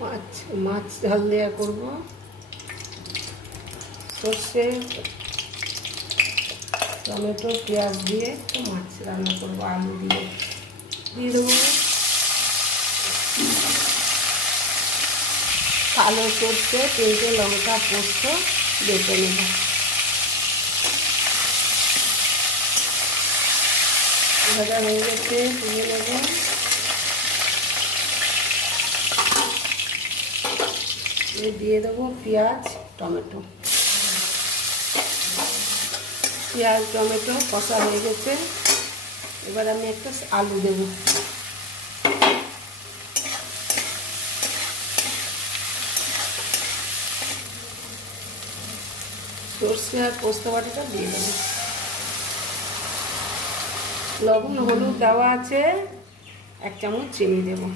মাছ মাছ ঝাল দেওয়া করব। সর্ষে, টমেটো, পেঁয়াজ দিয়ে একটু মাছ রান্না করব, আলু দিয়ে। দিয়ে দেবো কালো সর্ষে তিনটে লঙ্কা, পোস্ত বেটে নেব। ভাজা হয়ে গেছে, তুলে নেব। দিয়ে দেবো পেঁয়াজ, টমেটো। পেঁয়াজ, টমেটো কষা হয়ে গেছে। এবার আমি একটা আলু দেবো। সর্ষে আর পোস্ত বাটিটা দিয়ে দেবো। লবণ, হলুদ দেওয়া আছে। এক চামচ চিনি দেবো।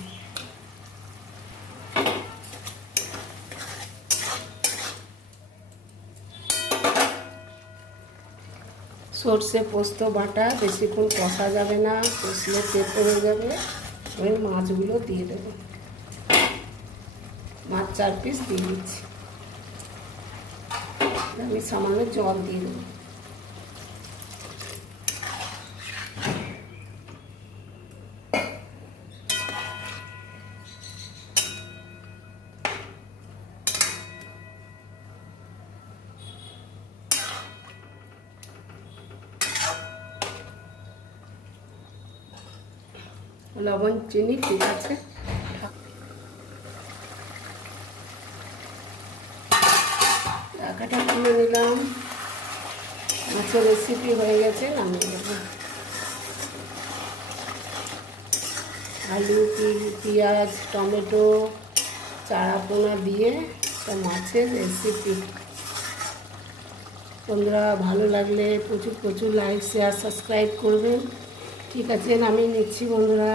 সর্ষে পোস্ত, বাটা বেশিক্ষণ কষা যাবে না, কষলে তেতো হয়ে যাবে। ওই মাছগুলো দিয়ে দেব। মাছ চার পিস দিয়ে দিচ্ছি। আমি সামান্য জল দিয়ে দেবো। লবণ, চিনি, ঠিক আছে। ঢাকাটা খুলে নিলাম। মাছের রেসিপি হয়ে গেছে দেবো আলু পেঁয়াজ, টমেটো, চারাপোনা দিয়ে একটা মাছের রেসিপি বন্ধুরা, ভালো লাগলে প্রচুর প্রচুর লাইক শেয়ার সাবস্ক্রাইব করবেন। ঠিক আছে নামিয়ে নিচ্ছি বন্ধুরা।